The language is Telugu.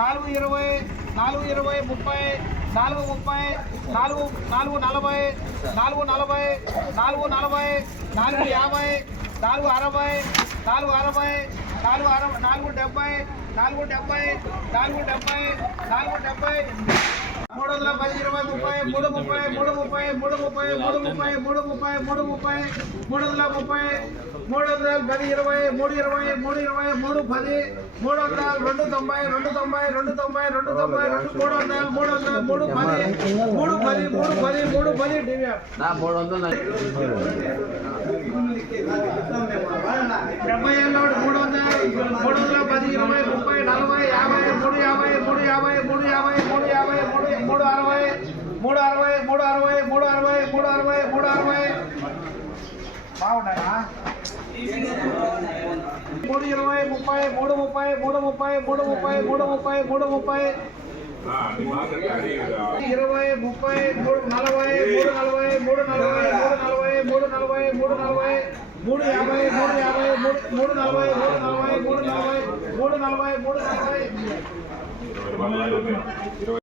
420 420 30 430 440 440 440 450 460 460 470 470 310 20 30 బాగున్నాయా 320 30 40